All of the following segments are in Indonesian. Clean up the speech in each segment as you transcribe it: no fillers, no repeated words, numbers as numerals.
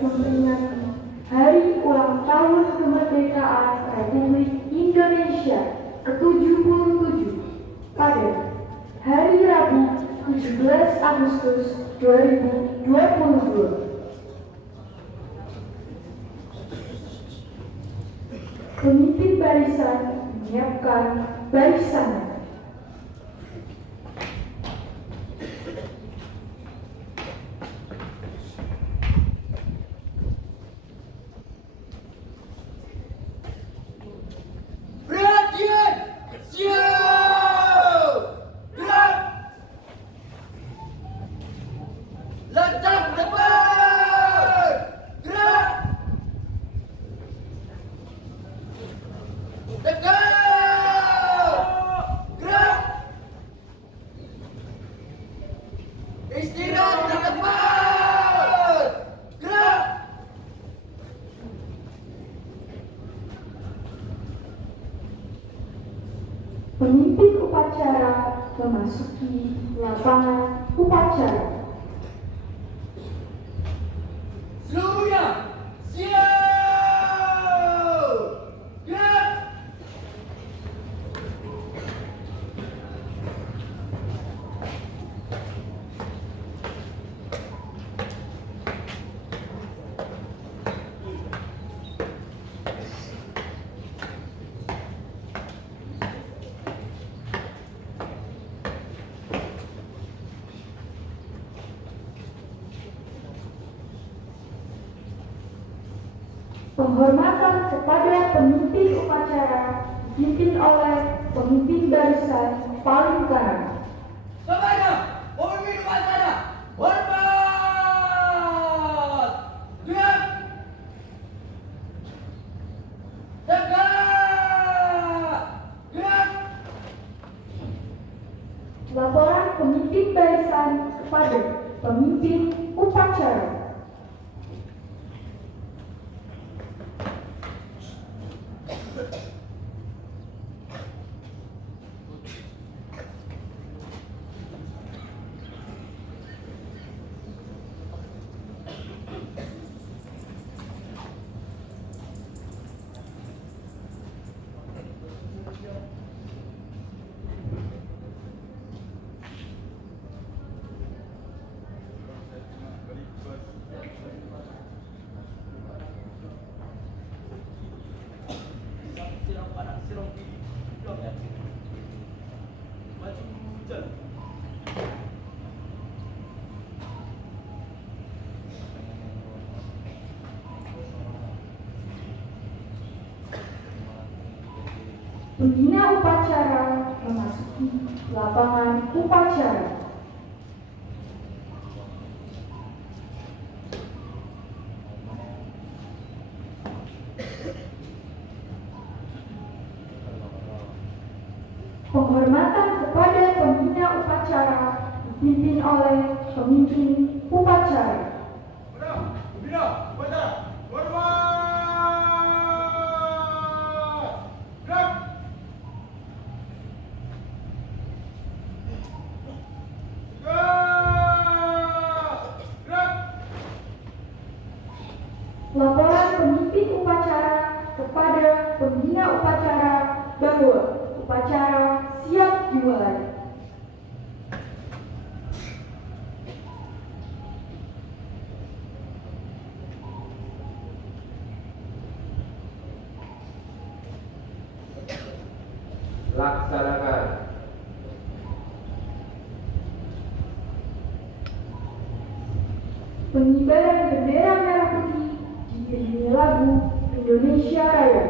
memperingati Hari Ulang Tahun Kemerdekaan Republik Indonesia ke-77 pada hari Rabu 17 Agustus 2022. Pemimpin barisan menyiapkan barisannya. Pemimpin upacara memasuki lapangan upacara. Seluruhnya siap! Gerak! Penghormatan kepada pemimpin upacara dipimpin oleh pemimpin barisan paling kanan. Kepada pemimpin upacara, hormat! Gerak! Tegak! Gerak! Laporan pemimpin barisan kepada pemimpin upacara. Pembina upacara memasuki lapangan upacara. Penghormatan kepada pembina upacara dipimpin oleh pemimpin upacara. Pembina upacara, hormat! Gerak! Laporan pemimpin upacara kepada pembina upacara bahwa upacara siap dimulai. Laksanakan. Pengibaran bendera merah putih diiringi lagu Indonesia Raya.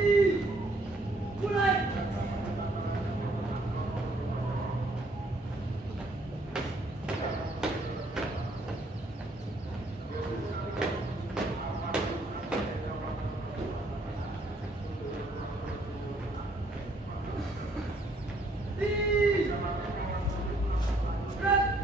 Mulai. Gerak.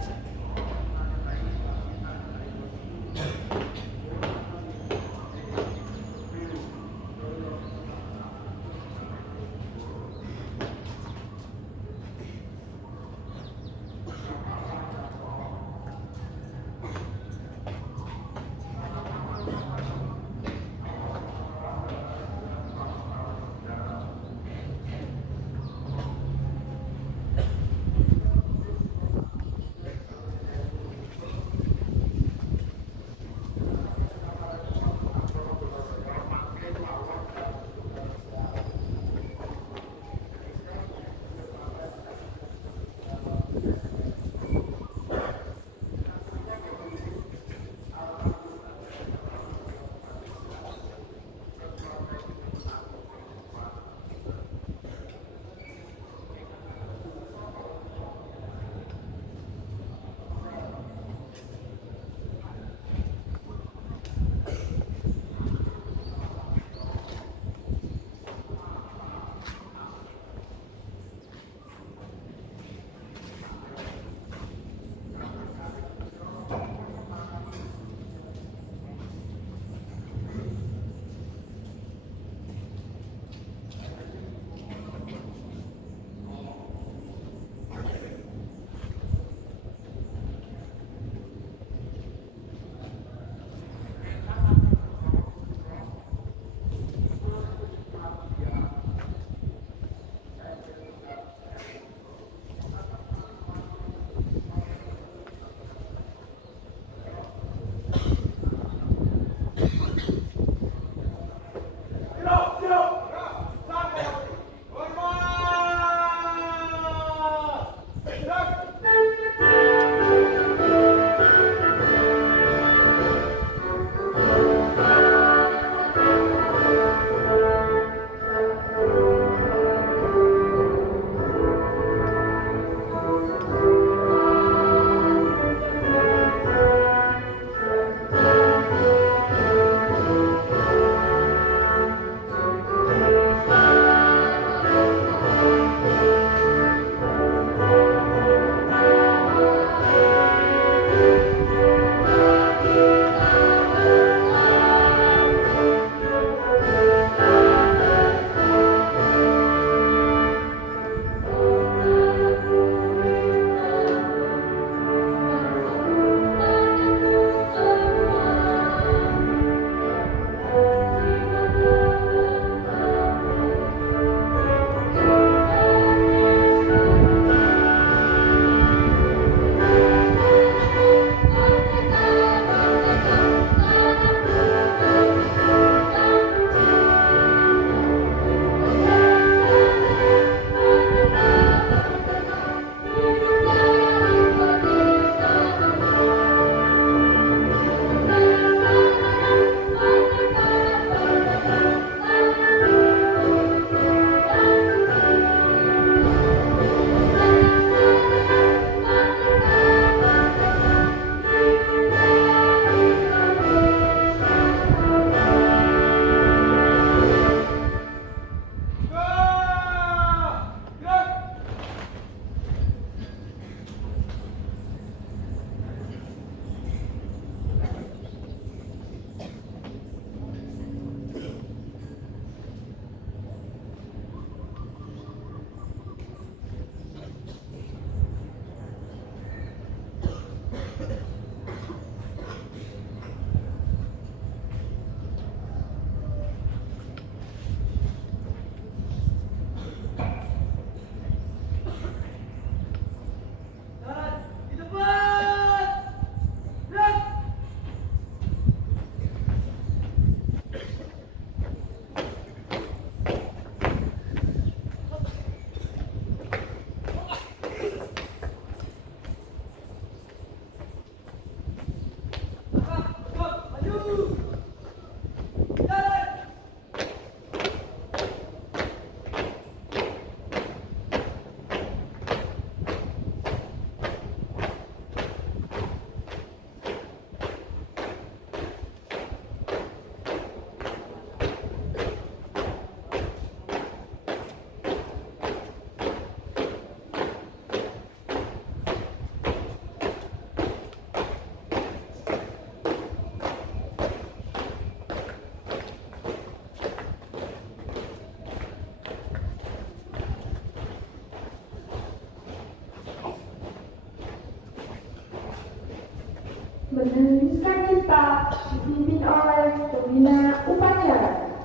dengan sukacita dipimpin oleh pembina upacara.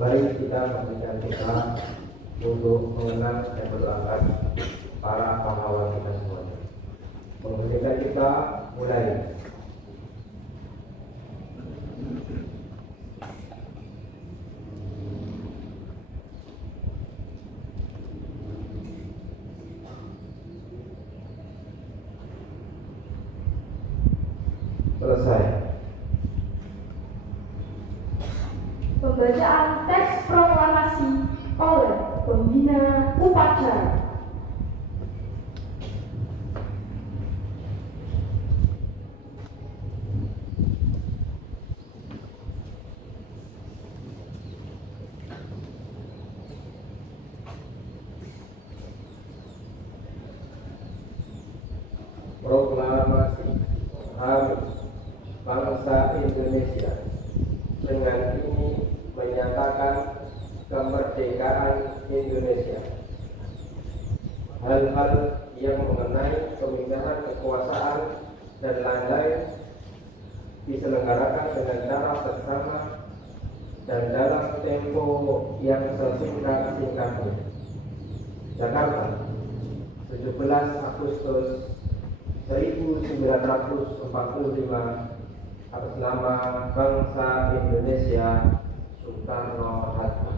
Mari kita berikan kita untuk mengenang dan berdoakan para pahlawan kita semuanya. Mengucapkan kita mulai. Selesai. Pembacaan teks proklamasi oleh pembina upacara. Proklamasi Hari Bangsa Indonesia dengan ini menyatakan kemerdekaan Indonesia. Hal-hal yang mengenai pemindahan kekuasaan dan lain-lain diselenggarakan dengan cara bersama dan dalam tempo yang sesingkat-singkatnya. Jakarta, 17 Agustus 1945, atas nama bangsa Indonesia, Soekarno-Hatta.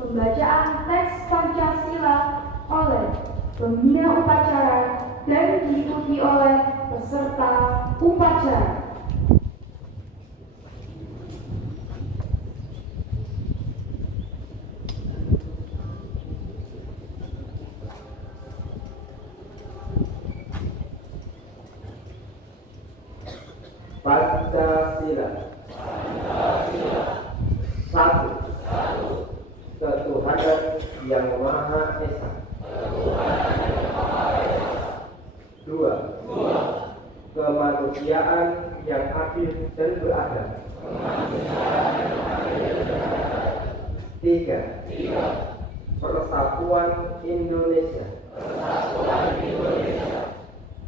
Pembacaan teks Pancasila oleh pembina upacara dan diikuti oleh peserta upacara. Pancasila. Satu. Ketuhanan yang Maha Esa. Dua. Kemanusiaan yang adil dan beradab. Tiga. Persatuan Indonesia.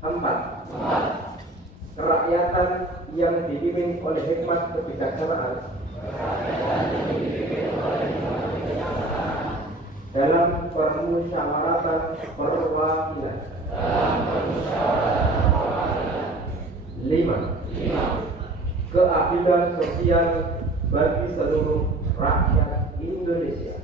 Empat. Kerakyatan yang dipimpin oleh hikmat kebijaksanaan dalam permusyawaratan perwakilan. 5. Keadilan sosial bagi seluruh rakyat Indonesia.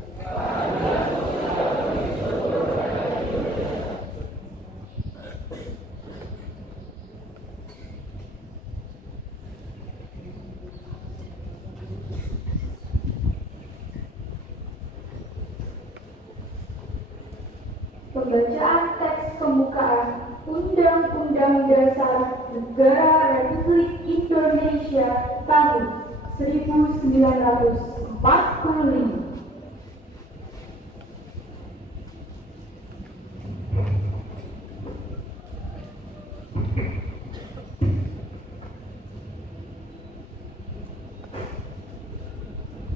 Pembacaan teks pembukaan Undang-Undang Dasar Negara Republik Indonesia tahun 1945.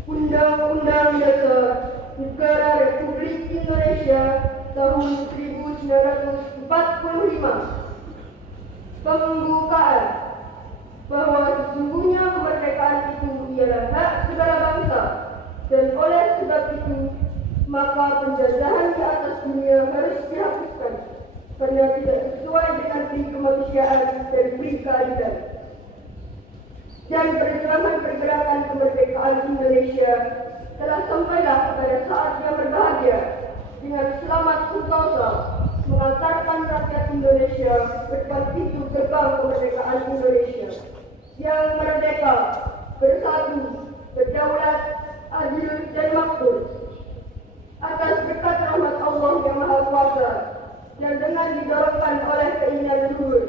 Undang-Undang Dasar Negara Republik Indonesia tahun 1945. Pembukaan bahwa sesungguhnya kemerdekaan itu ialah hak segala bangsa, dan oleh sebab itu maka penjajahan di atas dunia harus dihapuskan karena tidak sesuai dengan prinsip kemanusiaan dan prinsip keadilan. Dan perjuangan kemerdekaan Indonesia telah sampailah pada saat yang berbahagia dengan selamat sentosa mengantarkan rakyat Indonesia ke depan pintu gerbang kemerdekaan Indonesia yang merdeka, bersatu, berdaulat, adil dan makmur. Atas berkat rahmat Allah yang Maha Kuasa dan dengan didorongkan oleh keinginan luhur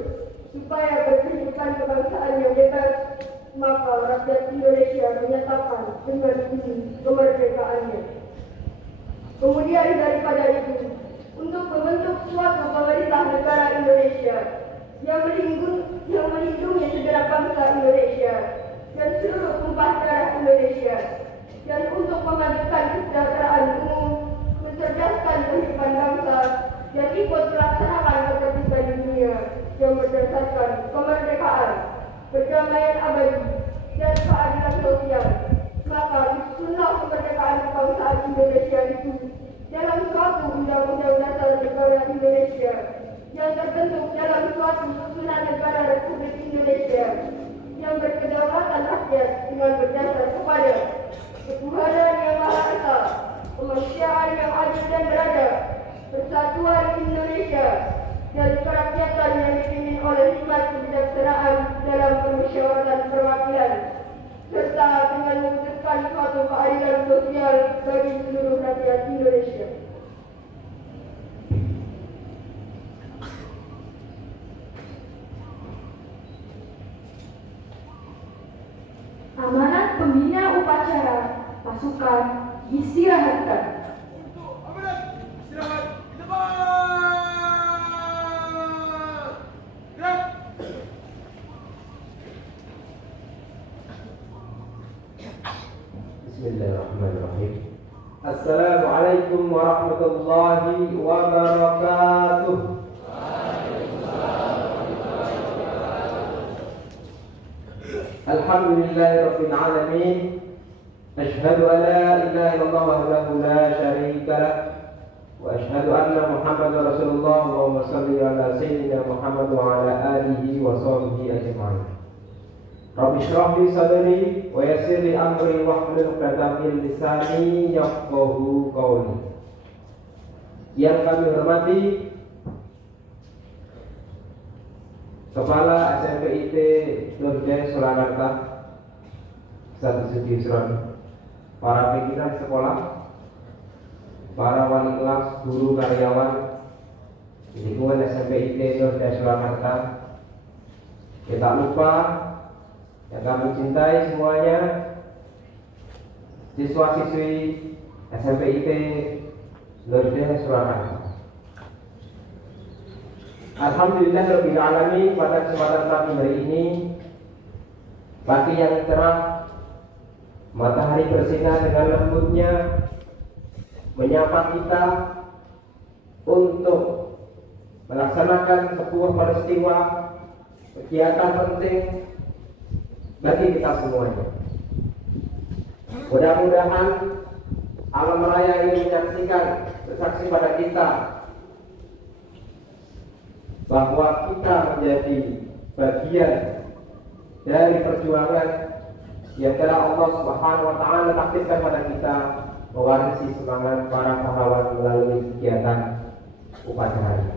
supaya berkehidupan kebangsaan yang bebas, maka rakyat Indonesia menyatakan dengan ini kemerdekaannya. Kemudian daripada itu, untuk membentuk suatu pemerintah negara Indonesia yang yang melindungi segenap bangsa Indonesia dan seluruh tumpah darah Indonesia, dan untuk memajukan kesejahteraan umum, mencerdaskan kehidupan bangsa, dan ikut melaksanakan ketertiban dunia yang berdasarkan kemerdekaan, perdamaian abadi, dan keadilan sosial. Maka sunnah kemerdekaan kebangsaan Indonesia itu dalam suatu undang-undang dasar negara Indonesia yang terbentuk dalam suatu susunan negara Republik Indonesia yang berkedaulatan rakyat dengan berdasar kepada ketuhanan yang Maha Esa, kemanusiaan yang adil dan beradab, persatuan Indonesia, dan kerakyatan yang dipimpin oleh hikmat kebijaksanaan dalam permusyawaratan perwakilan, serta dengan mewujudkan suatu keadilan sosial bagi seluruh rakyat Indonesia. Amanat pembina upacara pasukan istirahatkan. Untuk amanat istirahat di depan. Gerak. Bismillahirrahmanirrahim. Assalamualaikum warahmatullahi wabarakatuh. Alhamdulillahirabbil alamin. Asyhadu an la ilaha illallah wahdahu la syarika lah wa asyhadu anna Muhammadar Rasulullah. Allahumma shalli ala sayyidina Muhammad wa ala alihi wa sahbihi ajma'in. Rabbi shrah li sadri wa yassir li amri wahlul 'uqdatam min lisani yafqahu qawli. Yang kami hormati Kepala SMPIT Nurjaya Surakarta, Satu Suci Suran, para pimpinan sekolah, para wali kelas, guru, karyawan di lingkungan SMPIT Nurjaya Surakarta, kita lupa yang kami cintai semuanya, siswa-siswi SMPIT Nurjaya Surakarta. Alhamdulillahirabbil alamin, pada kesempatan kami hari ini, pagi yang cerah, matahari bersinar dengan lembutnya, menyapa kita untuk melaksanakan sebuah peristiwa kegiatan penting bagi kita semuanya. Mudah-mudahan alam raya ini menyaksikan, bersaksi pada kita bahwa kita menjadi bagian dari perjuangan yang telah Allah Subhanahu wa taala takdirkan pada kita, mewarisi semangat para pahlawan melalui kegiatan upacara ini.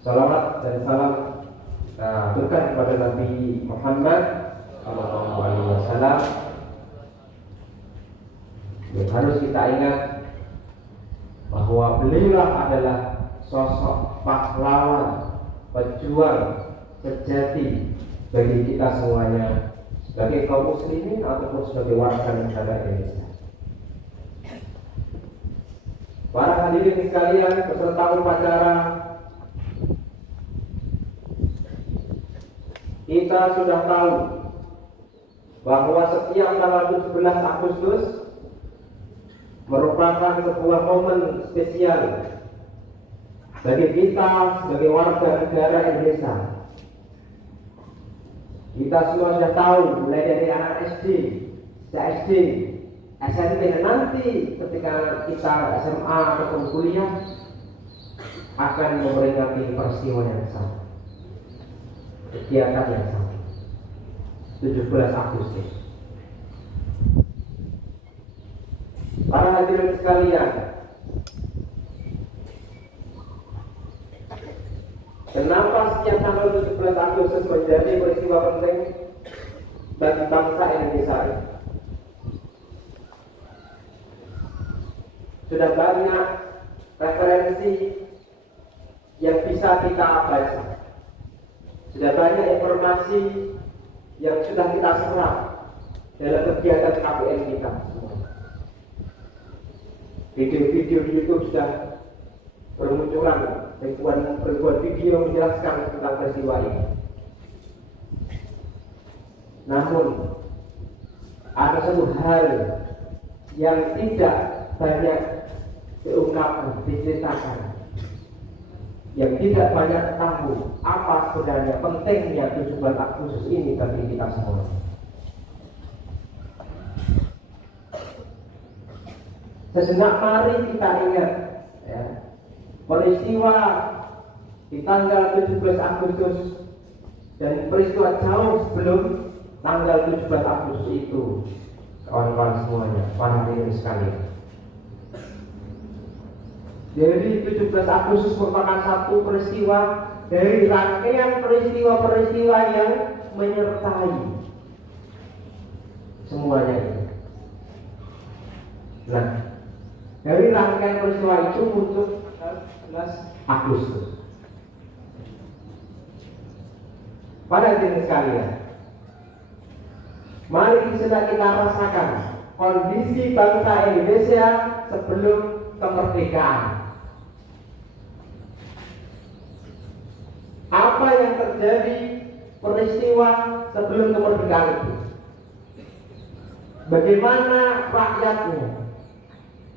Salawat dan salam aturkan kepada Nabi Muhammad sallallahu alaihi wasallam. Yang harus kita ingat bahwa beliau adalah sosok pahlawan, pejuang sejati bagi kita semuanya sebagai kaum muslimin ataupun sebagai warga negara Indonesia. Para hadirin sekalian, peserta upacara, kita sudah tahu bahwa setiap tanggal 17 Agustus merupakan sebuah momen spesial bagi kita sebagai warga negara Indonesia. Kita semua sudah tahu, mulai dari anak SD, SD, SMP, dan nanti ketika kita SMA atau kuliah akan memperingati peristiwa yang sama, kegiatan yang sama, 17 Agustus. Para hadirin sekalian, kenapa setiap tanggal 17 Agustus menjadi peristiwa penting bagi bangsa Indonesia ini? Sudah banyak referensi yang bisa kita baca, sudah banyak informasi yang sudah kita serap dalam kegiatan KPN kita. Video-video di YouTube sudah bermunculan ribuan video menjelaskan tentang peristiwa ini. Namun ada satu hal yang tidak banyak diungkapkan, diceritakan, yang tidak banyak tahu apa sebenarnya pentingnya 17 Agustus ini bagi kita semua. Sejenak mari kita ingat ya, peristiwa di tanggal 17 Agustus dan peristiwa jauh sebelum tanggal 17 Agustus itu, kawan-kawan semuanya, para hadirin sekalian. Jadi 17 Agustus merupakan satu peristiwa dari rangkaian peristiwa-peristiwa yang menyertai semuanya itu. Nah, dari rangkaian peristiwa itu muncul 17 Agustus. Pada hadirin sekalian, mari kita rasakan kondisi bangsa Indonesia sebelum kemerdekaan. Apa yang terjadi peristiwa sebelum kemerdekaan itu? Bagaimana rakyatnya?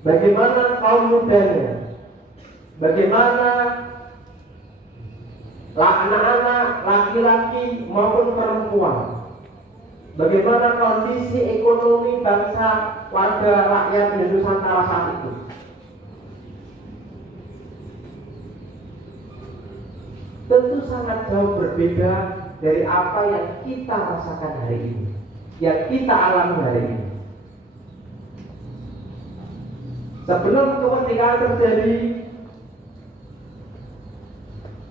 Bagaimana kaum mudanya? Bagaimana anak-anak laki-laki maupun perempuan? Bagaimana kondisi ekonomi bangsa warga rakyat di Nusantara saat itu? Tentu sangat jauh berbeda dari apa yang kita rasakan hari ini, yang kita alami hari ini. Sebelum kemerdekaan terjadi,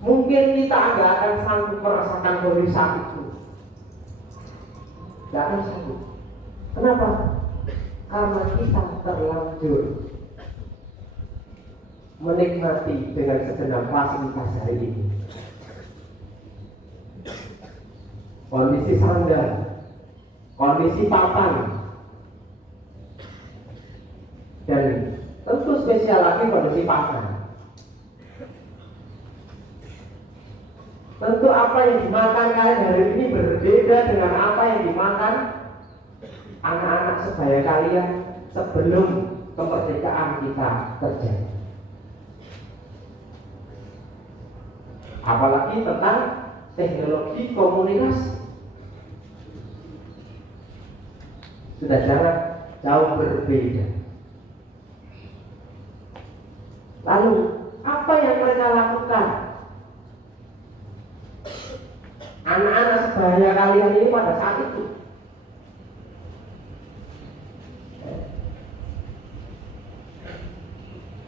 mungkin kita nggak akan sanggup merasakan kondisi saat itu. Nggak akan sanggup. Kenapa? Karena kita terlanjur menikmati dengan segenap fasilitas hari ini. Kondisi sandal, kondisi papan, dan tentu spesial lagi kondisi papan. Tentu apa yang dimakan kalian hari ini berbeda dengan apa yang dimakan anak-anak sebaya kalian sebelum kemerdekaan kita terjadi. Apalagi tentang teknologi komunikasi. Sudah sangat jauh berbeda. Lalu apa yang mereka lakukan? Anak-anak sebaya kalian ini pada saat itu.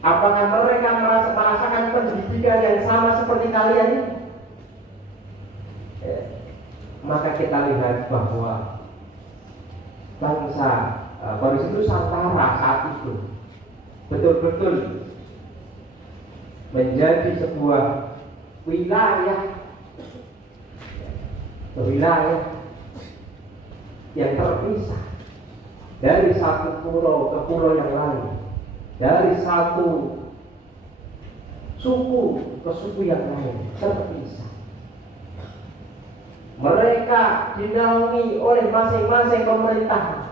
Apakah mereka merasakan pendidikan yang sama seperti kalian ini? Maka kita lihat bahwa bangsa kondisi Nusantara saat itu betul-betul menjadi sebuah wilayah yang terpisah dari satu pulau ke pulau yang lain, dari satu suku ke suku yang lain, terpisah. Mereka dinaungi oleh masing-masing pemerintah.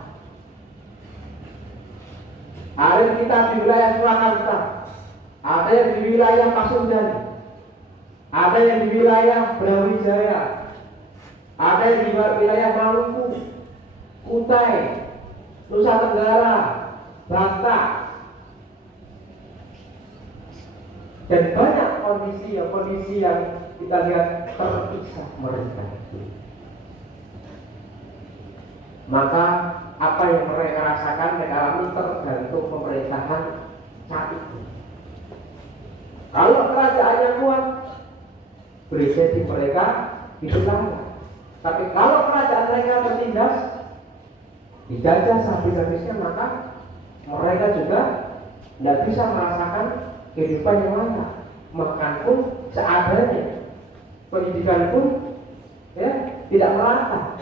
Ada kita di wilayah Surakarta, ada yang di wilayah Pasundan, ada yang di wilayah Brawijaya, ada yang di wilayah Maluku, Kutai, Nusa Tenggara, Batak, dan banyak kondisi yang kita lihat terpisah mereka. Maka apa yang mereka rasakan, mereka alami tergantung pemerintahan saat itu. Kalau kerajaannya kuat, boleh jadi mereka hidup layak. Tapi kalau kerajaan mereka tertindas, dijajah habis-habisnya, maka mereka juga tidak bisa merasakan kehidupan yang layak. Makan pun seadanya, pendidikan pun tidak merata.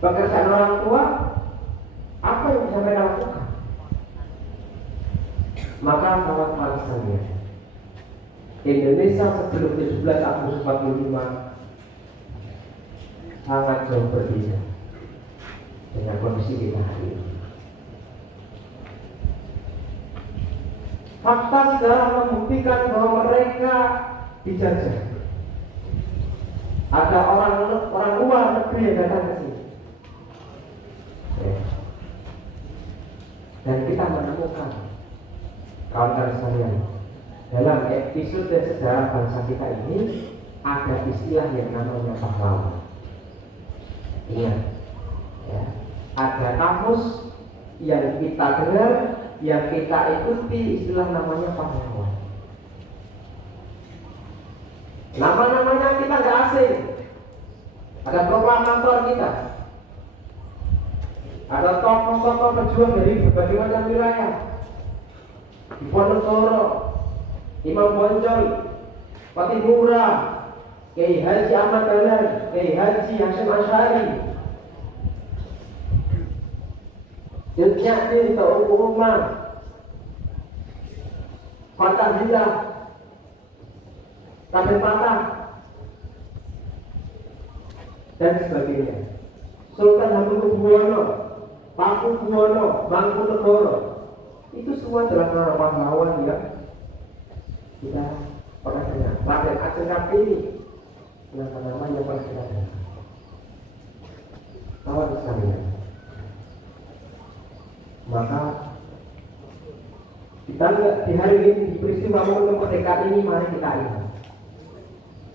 Pekerjaan orang tua, apa yang bisa mereka lakukan? Maka kawan-kawan sekalian, Indonesia sebelum 17 Agustus 45 sangat jauh berbeda dengan kondisi kita hari ini. Fakta sejarah membuktikan bahwa mereka dijajah. Ada orang luar negeri yang datang ke sini. Dan kita menemukan kawan-kawan sekalian, dalam episode sejarah bangsa kita ini ada istilah yang namanya pahlawan. Ingat, ya, ada kamus yang kita dengar, yang kita ikuti, istilah namanya pahlawan. Nama-namanya kita nggak asing. Ada proklamator kita, ada tokoh-tokoh pejuang dari berbagai macam wilayah. Diponegoro, Imam Bonjol, Patimura, Kiai Haji Ahmad Dahlan, Kiai Haji Hasyim Asy'ari, Yudnyatin Tauku Umar, Fatah Hilah, Kabel Patah, dan sebagainya. Sultan Hamengkubuwono, Pakubuwono, Mangkunegoro, itu semua adalah para pahlawan ya. Kita pernah dengar. Raden Ajeng Kartini, nama-nama yang pernah kita dengar. Kawan sekalian, maka kita di hari ini, di peristiwa momen kemerdekaan ini, mari kita ingat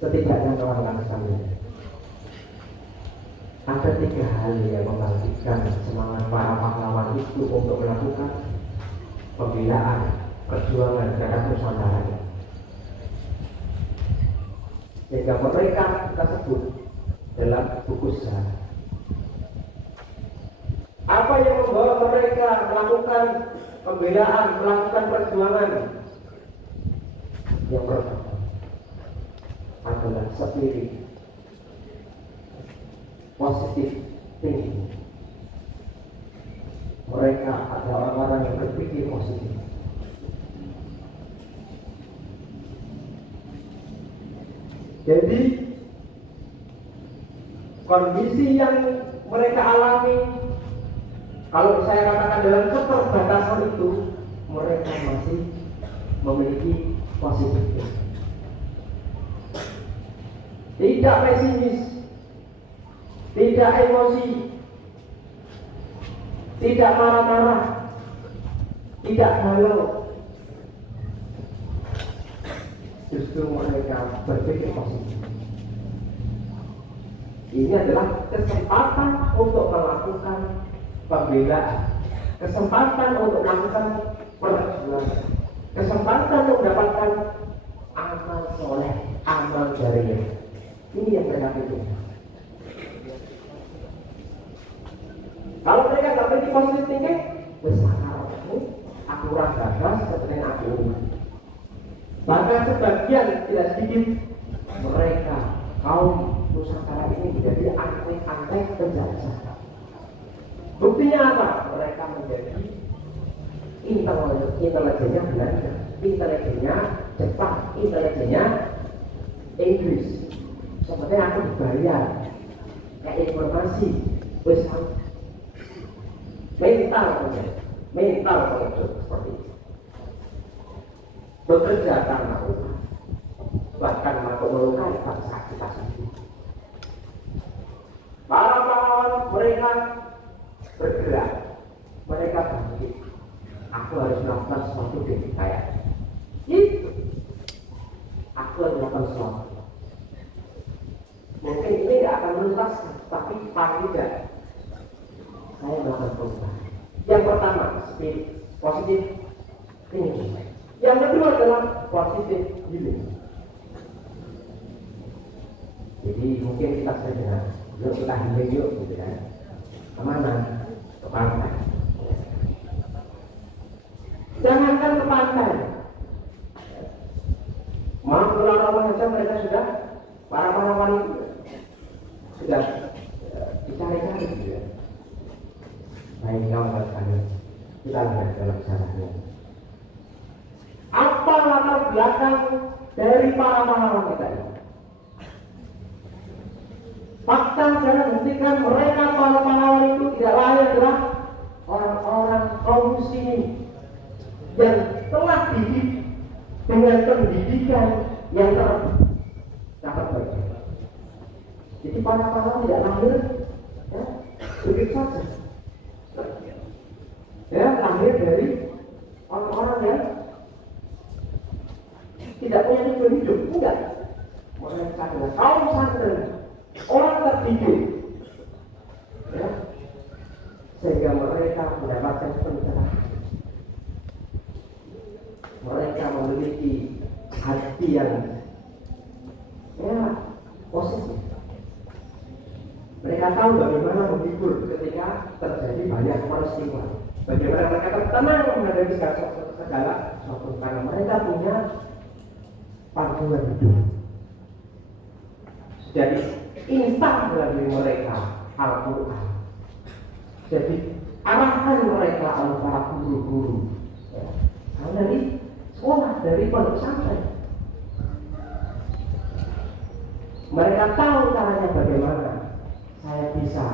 setidaknya kawan-kawan sekalian, ada 3 hal yang membangkitkan semangat para pahlawan itu untuk melakukan pembelaan, perjuangan terhadap Nusantara. Sehingga mereka kita sebut dalam buku sejarah. Apa yang membawa mereka melakukan pembelaan, melakukan perjuangan? Yang pertama adalah spirit positif thinking. Mereka adalah orang-orang yang berpikir positif. Jadi kondisi yang mereka alami, kalau saya katakan dalam keterbatasan itu, mereka masih memiliki positif. Tidak pesimis, tidak emosi, tidak marah-marah, tidak galau. Justru mereka berpikir positif. Ini adalah kesempatan untuk melakukan pembelaan, kesempatan untuk melakukan perjuangan, kesempatan untuk mendapatkan amal soleh, amal jariah. Ini yang mereka pikir. Kalau mereka nggak memiliki positif thinking, besar aku ragas seperti aku. Bahkan sebagian tidak sedikit mereka kaum Nusantara ini menjadi antek-antek penjajah. Buktinya apa? Mereka menjadi intelijennya Belanda, intelijennya Jepang, intelijennya Inggris. Seperti aku dibayar kayak informasi, mental seperti itu. Bekerja karena umat, bahkan mampu melukai bangsa kita sendiri. Para pahlawan mereka bergerak, mereka bangkit. Aku harus melakukan sesuatu kayak itu. Aku harus melakukan sesuatu. Mungkin ini tidak akan menuntas, tapi paling tidak saya melakukan perubahan. Yang pertama, spirit positif thinking. Yang kedua adalah positif healing. Jadi mungkin kita sering dengar, yuk kita healing yuk, gitu kan? Kemana? Ke pantai. Jangankan ke pantai, mau keluar rumah saja mereka sudah, para pahlawan itu sudah dicari-cari, gitu ya. Baik kawan-kawan sekalian, kita lihat dalam sejarahnya. belakang dari para pahlawan kita ini. Fakta sejarah membuktikan mereka para pahlawan itu tidak lain adalah orang-orang kaum muslimin yang telah dididik dengan pendidikan yang sangat baik. Jadi para pahlawan tidak lahir ya, begitu saja. Ya, lahir dari orang-orang yang tidak punya tujuan hidup, enggak. Mereka adalah kaum santri, orang terdidik, ya, sehingga mereka mendapatkan pencerahan. Mereka memiliki hati yang ya positif. Mereka tahu bagaimana menghibur ketika terjadi banyak peristiwa. Bagaimana mereka tenang menghadapi segala sesuatu karena mereka punya panduan hidup. Jadi instan melalui mereka Al-Quran. Jadi arahan mereka oleh para guru-guru. Ya. Dari sekolah, dari pondok pesantren. Mereka tahu caranya bagaimana saya bisa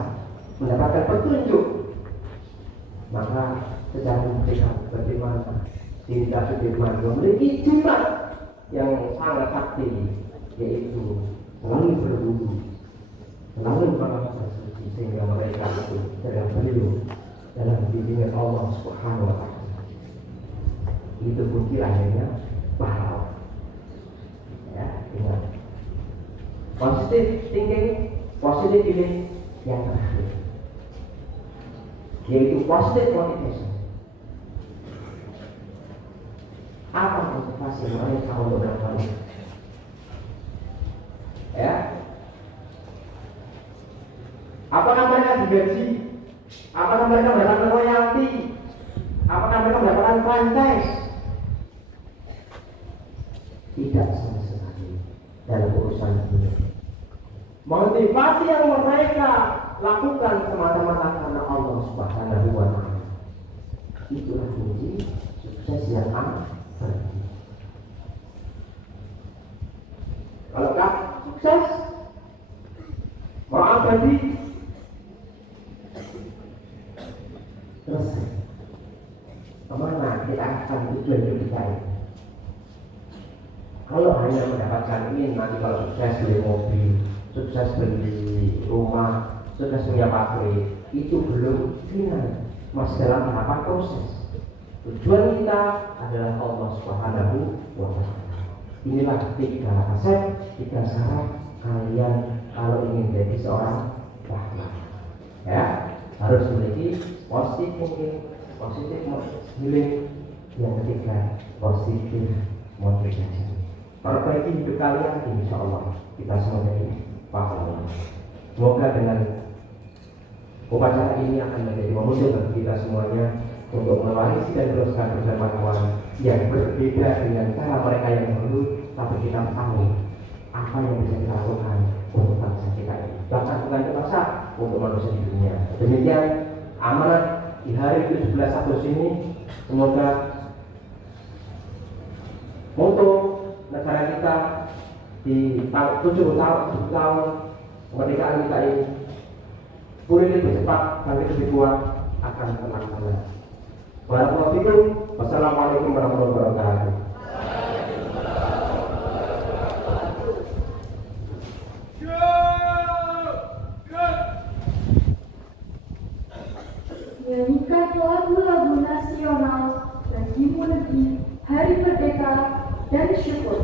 mendapatkan petunjuk. Maka secara memberikan bagaimana Dinda Sudirman memiliki jimat yang sangat sakti, yaitu selalu berwudu, selalu merasa suci, sehingga mereka itu dalam beliau dalam bimbingan Allah Subhanahu wa Ta'ala. Itu bukti akhirnya pahlawan. Ya, ingat. Positive thinking, positive feeling yang terakhir, yaitu positive motivation. Apa motivasi mereka untuk melakukan itu? Ya, apakah mereka digaji? Apakah mereka mendapatkan royalti? Apakah mereka mendapatkan franchise? Tidak sama sekali dalam urusan ini. Motivasi yang mereka lakukan semata-mata karena Allah Subhanahu wa Ta'ala. Itulah kunci sukses yang abadi. Kalau tak sukses mau abadi, selesai. Kemana kita akan tujuan hidup kita ini? Kalau hanya mendapatkan ini, nanti kalau sukses beli mobil, sukses beli rumah, sukses punya pabrik, itu belum final, masih dalam tahapan proses. Tujuan kita adalah Allah Subhanahu wa Ta'ala. Inilah 3 aset, 3 syarat kalian kalau ingin jadi seorang pahlawan. Ya, harus memiliki positif thinking, positif healing, yang ketiga positif motivasi. Perbaiki hidup kalian, insya Allah kita semua jadi pahlawan. Semoga dengan upacara ini akan menjadi momentum bagi kita semuanya untuk mewarisi dan teruskan perjalanan yang berbeda dengan cara mereka yang dahulu, tapi kita tahu apa yang bisa kita lakukan untuk bangsa kita ini, bahkan bukan bangsa, untuk manusia di dunia. Demikian amanat di hari 17 Agustus ini. Semoga moto negara kita di 70 tahun kemerdekaan kita ini pulih lebih cepat, bangkit lebih kuat, akan terlaksana. Wassalamualaikum warahmatullahi wabarakatuh. Nyanyikan lagu-lagu nasional dan himne negeri, Hari Merdeka dan syukur.